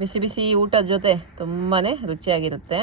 ಬಿಸಿ ಬಿಸಿ ಊಟದ ಜೊತೆ ತುಂಬಾ ರುಚಿಯಾಗಿರುತ್ತೆ.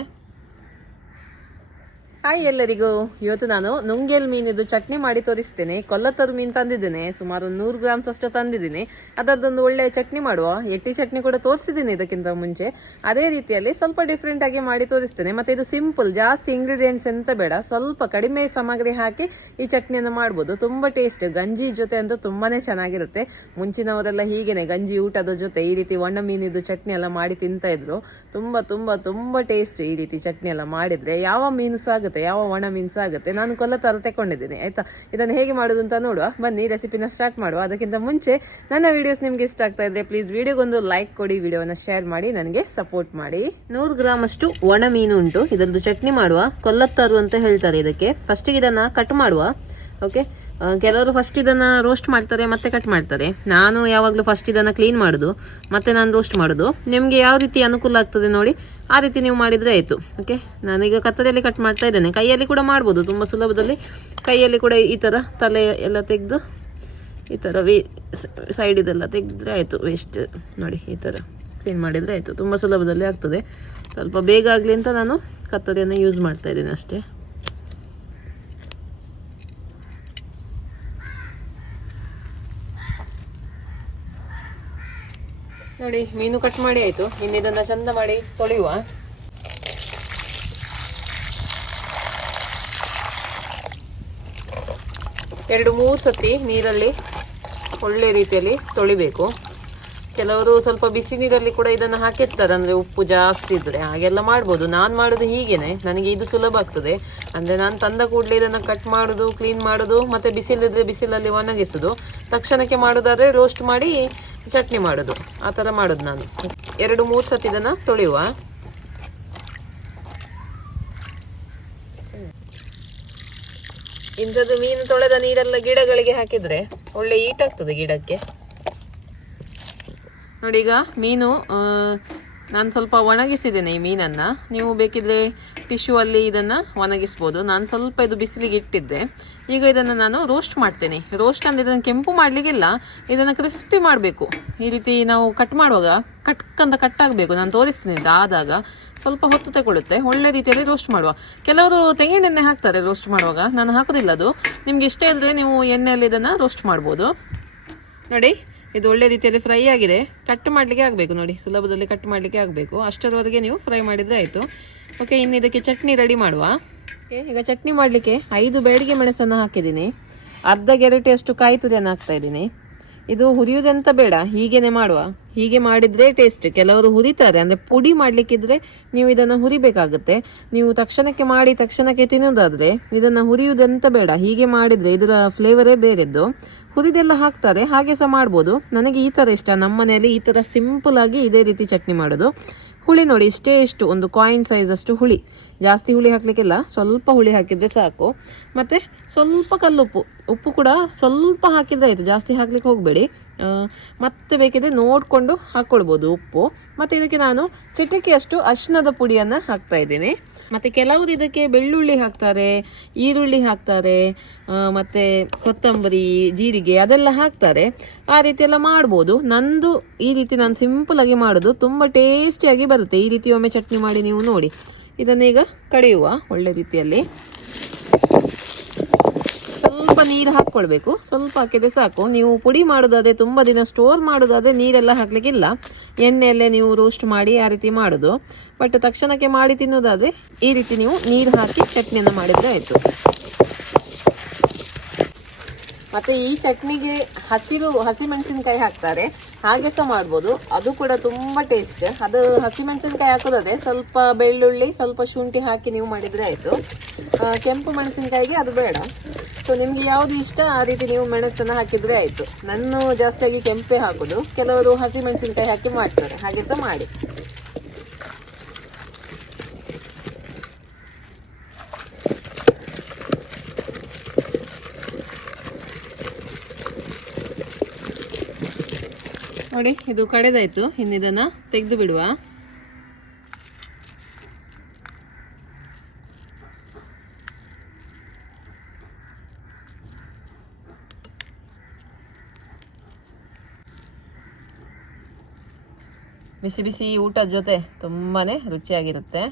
ಹಾಯ್ ಎಲ್ಲರಿಗೂ. ಇವತ್ತು ನಾನು ನುಂಗೇಲ್ ಮೀನಿದು ಚಟ್ನಿ ಮಾಡಿ ತೋರಿಸ್ತೇನೆ. ಕೊಲ್ಲತ್ತರು ಮೀನು ತಂದಿದ್ದೇನೆ. ಸುಮಾರು ನೂರು ಗ್ರಾಮ್ಸ್ ಅಷ್ಟು ತಂದಿದ್ದೀನಿ. ಅದರದೊಂದು ಒಳ್ಳೆ ಚಟ್ನಿ ಮಾಡುವ. ಎಟ್ಟಿ ಚಟ್ನಿ ಕೂಡ ತೋರಿಸಿದ್ದೀನಿ ಇದಕ್ಕಿಂತ ಮುಂಚೆ. ಅದೇ ರೀತಿಯಲ್ಲಿ ಸ್ವಲ್ಪ ಡಿಫ್ರೆಂಟ್ ಆಗಿ ಮಾಡಿ ತೋರಿಸ್ತೇನೆ. ಮತ್ತೆ ಇದು ಸಿಂಪಲ್ ಜಾಸ್ತಿ ಇಂಗ್ರೀಡಿಯೆಂಟ್ಸ್ ಎಂತ ಬೇಡ. ಸ್ವಲ್ಪ ಕಡಿಮೆ ಸಾಮಗ್ರಿ ಹಾಕಿ ಈ ಚಟ್ನಿಯನ್ನು ಮಾಡ್ಬೋದು. ತುಂಬಾ ಟೇಸ್ಟ್ ಗಂಜಿ ಜೊತೆ ಅಂತೂ ತುಂಬಾನೇ ಚೆನ್ನಾಗಿರುತ್ತೆ. ಮುಂಚಿನವರೆಲ್ಲ ಹೀಗೇನೆ ಗಂಜಿ, ಊಟದ ಜೊತೆ ಈ ರೀತಿ ಒಣ ಮೀನಿದು ಚಟ್ನಿ ಎಲ್ಲ ಮಾಡಿ ತಿಂತಾ ಇದ್ರು. ತುಂಬಾ ತುಂಬಾ ತುಂಬಾ ಟೇಸ್ಟ್ ಈ ರೀತಿ ಚಟ್ನಿ ಎಲ್ಲ ಮಾಡಿದ್ರೆ ಯಾವ ಮೀನು ಸಹ ಆಗುತ್ತೆ, ಯಾವ ಒಣ ಮೀನು ಸಹ ಆಗುತ್ತೆ. ನಾನು ಕೊಲ್ಲ ತರ ತಕೊಂಡಿದ್ದೀನಿ ಆಯ್ತಾ? ಇದನ್ನು ಹೇಗೆ ಮಾಡೋದು ಅಂತ ನೋಡುವ. ಬನ್ನಿ ರೆಸಿಪಿನ ಸ್ಟಾರ್ಟ್ ಮಾಡುವ. ಅದಕ್ಕಿಂತ ಮುಂಚೆ, ನನ್ನ ವಿಡಿಯೋಸ್ ನಿಮ್ಗೆ ಇಷ್ಟ ಆಗ್ತಾ ಇದ್ರೆ ಪ್ಲೀಸ್ ವಿಡಿಯೋಗೊಂದು ಲೈಕ್ ಕೊಡಿ ವಿಡಿಯೋನ ಶೇರ್ ಮಾಡಿ, ನನಗೆ ಸಪೋರ್ಟ್ ಮಾಡಿ. ನೂರು ಗ್ರಾಮ್ ಅಷ್ಟು ಒಣ ಮೀನು ಉಂಟು. ಇದರದ್ದು ಚಟ್ನಿ ಮಾಡುವ. ಕೊಲ್ಲತ್ತಾರು ಅಂತ ಹೇಳ್ತಾರೆ ಇದಕ್ಕೆ. ಫಸ್ಟಿಗೆ ಇದನ್ನ ಕಟ್ ಮಾಡುವ. ಓಕೆ ಕೆಲವರು ಫಸ್ಟ್ ಇದನ್ನ ರೋಸ್ಟ್ ಮಾಡ್ತಾರೆ, ಮತ್ತೆ ಕಟ್ ಮಾಡ್ತಾರೆ. ನಾನು ಯಾವಾಗಲೂ ಫಸ್ಟ್ ಇದನ್ನ ಕ್ಲೀನ್ ಮಾಡೋದು, ಮತ್ತೆ ನಾನು ರೋಸ್ಟ್ ಮಾಡೋದು. ನಿಮಗೆ ಯಾವ ರೀತಿ ಅನುಕೂಲ ಆಗ್ತದೆ ನೋಡಿ, ಆ ರೀತಿ ನೀವು ಮಾಡಿದ್ರೆ ಆಯಿತು ಓಕೆ ನಾನೀಗ ಕತ್ತರಿಯಲ್ಲಿ ಕಟ್ ಮಾಡ್ತಾ ಇದ್ದೇನೆ. ಕೈಯಲ್ಲಿ ಕೂಡ ಮಾಡ್ಬೋದು, ತುಂಬ ಸುಲಭದಲ್ಲಿ. ಕೈಯಲ್ಲಿ ಕೂಡ ಈ ಥರ ತಲೆ ಎಲ್ಲ ತೆಗೆದು, ಈ ಥರ ವೇ ಸೈಡ್ ಇದೆಲ್ಲ ತೆಗೆದ್ರೆ ಆಯಿತು ವೇಸ್ಟ್ ನೋಡಿ, ಈ ಥರ ಕ್ಲೀನ್ ಮಾಡಿದರೆ ಆಯಿತು. ತುಂಬ ಸುಲಭದಲ್ಲಿ ಆಗ್ತದೆ. ಸ್ವಲ್ಪ ಬೇಗ ಆಗಲಿ ಅಂತ ನಾನು ಕತ್ತರಿಯನ್ನು ಯೂಸ್ ಮಾಡ್ತಾ ಇದ್ದೇನೆ ಅಷ್ಟೇ. ನೋಡಿ, ಮೀನು ಕಟ್ ಮಾಡಿ ಆಯ್ತು. ಇನ್ನು ಇದನ್ನ ಚಂದ ಮಾಡಿ ತೊಳೆಯುವ. ಎರಡು, ಮೂರು ಸತಿ ನೀರಲ್ಲಿ ಒಳ್ಳೆ ರೀತಿಯಲ್ಲಿ ತೊಳಿಬೇಕು. ಕೆಲವರು ಸ್ವಲ್ಪ ಬಿಸಿ ನೀರಲ್ಲಿ ಕೂಡ ಇದನ್ನು ಹಾಕಿರ್ತಾರೆ. ಅಂದರೆ ಉಪ್ಪು ಜಾಸ್ತಿ ಇದ್ದರೆ ಹಾಗೆಲ್ಲ ಮಾಡ್ಬೋದು. ನಾನು ಮಾಡೋದು ಹೀಗೇನೆ. ನನಗೆ ಇದು ಸುಲಭ ಆಗ್ತದೆ. ಅಂದರೆ ನಾನು ತಂದ ಕೂಡಲೇ ಇದನ್ನು ಕಟ್ ಮಾಡೋದು ಕ್ಲೀನ್ ಮಾಡೋದು, ಮತ್ತು ಬಿಸಿಲಿದ್ರೆ ಬಿಸಿಲಲ್ಲಿ ಒಣಗಿಸೋದು. ತಕ್ಷಣಕ್ಕೆ ಮಾಡೋದಾದರೆ ರೋಸ್ಟ್ ಮಾಡಿ ಚಟ್ನಿ ಮಾಡೋದು. ಆ ಥರ ಮಾಡೋದು ನಾನು. ಎರಡು, ಮೂರು ಸತಿ ಇದನ್ನು ತೊಳೆಯುವ. ಇಂಥದ್ದು ಮೀನು ತೊಳೆದ ನೀರೆಲ್ಲ ಗಿಡಗಳಿಗೆ ಹಾಕಿದರೆ ಒಳ್ಳೆ ಈಟಾಗ್ತದೆ ಗಿಡಕ್ಕೆ. ನೋಡಿ ಈಗ ಮೀನು ನಾನು ಸ್ವಲ್ಪ ಒಣಗಿಸಿದ್ದೇನೆ ಈ ಮೀನನ್ನು. ನೀವು ಬೇಕಿದ್ರೆ ಟಿಶ್ಯೂ ಅಲ್ಲಿ ಇದನ್ನು ಒಣಗಿಸ್ಬೋದು. ನಾನು ಸ್ವಲ್ಪ ಇದು ಬಿಸಿಲಿಗೆ ಇಟ್ಟಿದ್ದೆ. ಈಗ ಇದನ್ನು ನಾನು ರೋಸ್ಟ್ ಮಾಡ್ತೇನೆ. ರೋಸ್ಟ್ ಅಂದ್ರೆ ಇದನ್ನು ಕೆಂಪು ಮಾಡಲಿಕ್ಕಿಲ್ಲ. ಇದನ್ನು ಕ್ರಿಸ್ಪಿ ಮಾಡಬೇಕು. ಈ ರೀತಿ ನಾವು ಕಟ್ ಮಾಡುವಾಗ ಕಟ್ ಅಂತ ಕಟ್ ಆಗಬೇಕು. ನಾನು ತೋರಿಸ್ತೀನಿ ಆದಾಗ. ಸ್ವಲ್ಪ ಹೊತ್ತು ತಗೊಳ್ಳುತ್ತೆ. ಒಳ್ಳೆ ರೀತಿಯಲ್ಲಿ ರೋಸ್ಟ್ ಮಾಡುವ. ಕೆಲವರು ತೆಂಗಿನೆಣ್ಣೆ ಹಾಕ್ತಾರೆ ರೋಸ್ಟ್ ಮಾಡುವಾಗ. ನಾನು ಹಾಕೋದಿಲ್ಲ ಅದು. ನಿಮ್ಗೆ ಇಷ್ಟ ಇದ್ದರೆ ನೀವು ಎಣ್ಣೆಯಲ್ಲಿ ಇದನ್ನು ರೋಸ್ಟ್ ಮಾಡ್ಬೋದು. ನೋಡಿ ಇದು ಒಳ್ಳೆ ರೀತಿಯಲ್ಲಿ ಫ್ರೈ ಆಗಿದೆ. ಕಟ್ ಮಾಡಲಿಕ್ಕೆ ಆಗಬೇಕು ನೋಡಿ. ಸುಲಭದಲ್ಲಿ ಕಟ್ ಮಾಡಲಿಕ್ಕೆ ಆಗಬೇಕು. ಅಷ್ಟರವರೆಗೆ ನೀವು ಫ್ರೈ ಮಾಡಿದರೆ ಆಯಿತು. ಓಕೆ ಇನ್ನು ಇದಕ್ಕೆ ಚಟ್ನಿ ರೆಡಿ ಮಾಡುವ. ಓಕೆ ಈಗ ಚಟ್ನಿ ಮಾಡಲಿಕ್ಕೆ ಐದು ಬೇಡಿಗೆ ಮೆಣಸನ್ನು ಹಾಕಿದ್ದೀನಿ. ಅರ್ಧ ಗೆರಟೆಯಷ್ಟು ಕಾಯಿ ತುರಿಯನ್ನು ಹಾಕ್ತಾ ಇದ್ದೀನಿ. ಇದು ಹುರಿಯುವುದಂತ ಬೇಡ, ಹೀಗೇನೆ ಮಾಡುವ. ಹೀಗೆ ಮಾಡಿದರೆ ಟೇಸ್ಟ್ ಕೆಲವರು ಹುರಿತಾರೆ, ಅಂದರೆ ಪುಡಿ ಮಾಡಲಿಕ್ಕಿದ್ರೆ ನೀವು ಇದನ್ನು ಹುರಿಬೇಕಾಗುತ್ತೆ. ನೀವು ತಕ್ಷಣಕ್ಕೆ ಮಾಡಿ, ತಕ್ಷಣಕ್ಕೆ ತಿನ್ನೋದಾದರೆ ಇದನ್ನು ಹುರಿಯುವುದಂತ ಬೇಡ. ಹೀಗೆ ಮಾಡಿದರೆ ಇದರ ಫ್ಲೇವರೇ ಬೇರೆದ್ದು. ಹುರಿದೆಲ್ಲ ಹಾಕ್ತಾರೆ, ಹಾಗೆ ಸಹ ಮಾಡ್ಬೋದು. ನನಗೆ ಈ ಥರ ಇಷ್ಟ. ನಮ್ಮ ಮನೆಯಲ್ಲಿ ಈ ಥರ ಸಿಂಪಲ್ ಆಗಿ ಇದೇ ರೀತಿ ಚಟ್ನಿ ಮಾಡೋದು. ಹುಳಿ ನೋಡಿ, ಇಷ್ಟೇ ಇಷ್ಟು, ಒಂದು ಕಾಯಿನ್ ಸೈಜ್ ಅಷ್ಟು ಹುಳಿ. ಜಾಸ್ತಿ ಹುಳಿ ಹಾಕಲಿಕ್ಕೆಲ್ಲ, ಸ್ವಲ್ಪ ಹುಳಿ ಹಾಕಿದರೆ ಸಾಕು. ಮತ್ತು ಸ್ವಲ್ಪ ಕಲ್ಲುಪ್ಪು. ಉಪ್ಪು ಕೂಡ ಸ್ವಲ್ಪ ಹಾಕಿದ್ರೆ ಆಯಿತು. ಜಾಸ್ತಿ ಹಾಕ್ಲಿಕ್ಕೆ ಹೋಗಬೇಡಿ. ಮತ್ತೆ ಬೇಕಿದ್ರೆ ನೋಡಿಕೊಂಡು ಹಾಕ್ಕೊಳ್ಬೋದು ಉಪ್ಪು. ಮತ್ತು ಇದಕ್ಕೆ ನಾನು ಚಟಕಿಯಷ್ಟು ಅಶ್ನದ ಪುಡಿಯನ್ನು ಹಾಕ್ತಾ ಇದ್ದೀನಿ. ಮತ್ತು ಕೆಲವರು ಇದಕ್ಕೆ ಬೆಳ್ಳುಳ್ಳಿ ಹಾಕ್ತಾರೆ, ಈರುಳ್ಳಿ ಹಾಕ್ತಾರೆ ಮತ್ತು ಕೊತ್ತಂಬರಿ, ಜೀರಿಗೆ ಅದೆಲ್ಲ ಹಾಕ್ತಾರೆ. ಆ ರೀತಿ ಎಲ್ಲ ಮಾಡ್ಬೋದು. ನಂದು ಈ ರೀತಿ ನಾನು ಸಿಂಪಲ್ ಆಗಿ ಮಾಡೋದು ತುಂಬ ಟೇಸ್ಟಿಯಾಗಿ ಬರುತ್ತೆ. ಈ ರೀತಿ ಒಮ್ಮೆ ಚಟ್ನಿ ಮಾಡಿ ನೀವು ನೋಡಿ. ಇದನ್ನೀಗ ಕಡೆಯುವ ಒಳ್ಳೆ ರೀತಿಯಲ್ಲಿ. ಸ್ವಲ್ಪ ನೀರು ಹಾಕ್ಕೊಳ್ಬೇಕು. ಸ್ವಲ್ಪ ಹಾಕಿದ್ರೆ ಸಾಕು. ನೀವು ಪುಡಿ ಮಾಡೋದಾದ್ರೆ ತುಂಬ ದಿನ ಸ್ಟೋರ್ ಮಾಡೋದಾದ್ರೆ ನೀರೆಲ್ಲ ಹಾಕ್ಲಿಕ್ಕಿಲ್ಲ. ಎಣ್ಣೆಯಲ್ಲೇ ನೀವು ರೋಸ್ಟ್ ಮಾಡಿ ಆ ರೀತಿ ಮಾಡೋದು. ಬಟ್ ತಕ್ಷಣಕ್ಕೆ ಮಾಡಿ ತಿನ್ನೋದಾದ್ರೆ ಈ ರೀತಿ ನೀವು ನೀರು ಹಾಕಿ ಚಟ್ನಿಯನ್ನು ಮಾಡಿದ್ರೆ ಆಯಿತು. ಮತ್ತೆ ಈ ಚಟ್ನಿಗೆ ಹಸಿರು ಹಸಿಮೆಣಸಿನಕಾಯಿ ಹಾಕ್ತಾರೆ. ಹಾಗೆ ಸಹ ಮಾಡ್ಬೋದು. ಅದು ಕೂಡ ತುಂಬ ಟೇಸ್ಟ್ ಅದು ಹಸಿಮೆಣಸಿನಕಾಯಿ ಹಾಕೋದಾದ್ರೆ ಸ್ವಲ್ಪ ಬೆಳ್ಳುಳ್ಳಿ, ಸ್ವಲ್ಪ ಶುಂಠಿ ಹಾಕಿ ನೀವು ಮಾಡಿದರೆ ಆಯಿತು. ಕೆಂಪು ಮೆಣಸಿನಕಾಯಿಗೆ ಅದು ಬೇಡ. ಸೊ ನಿಮ್ಗೆ ಯಾವ್ದು ಇಷ್ಟ, ಆ ರೀತಿ ನೀವು ಮೆಣಸನ್ನ ಹಾಕಿದ್ರೆ ಆಯ್ತು. ನಾನು ಜಾಸ್ತಿಯಾಗಿ ಕೆಂಪೆ ಹಾಕೋದು. ಕೆಲವರು ಹಸಿ ಮೆಣಸಿನಕಾಯಿ ಹಾಕಿ ಮಾಡ್ತಾರೆ. ಹಾಗೆ ಸಹ ಮಾಡಿ. ನೋಡಿ, ಇದು ಕಡೆದಾಯ್ತು ಇನ್ನಿದನ್ನ ತೆಗೆದು ಬಿಡುವ. ಬಿಸಿ ಬಿಸಿ ಊಟದ ಜೊತೆ ತುಂಬಾ ರುಚಿಯಾಗಿರುತ್ತೆ.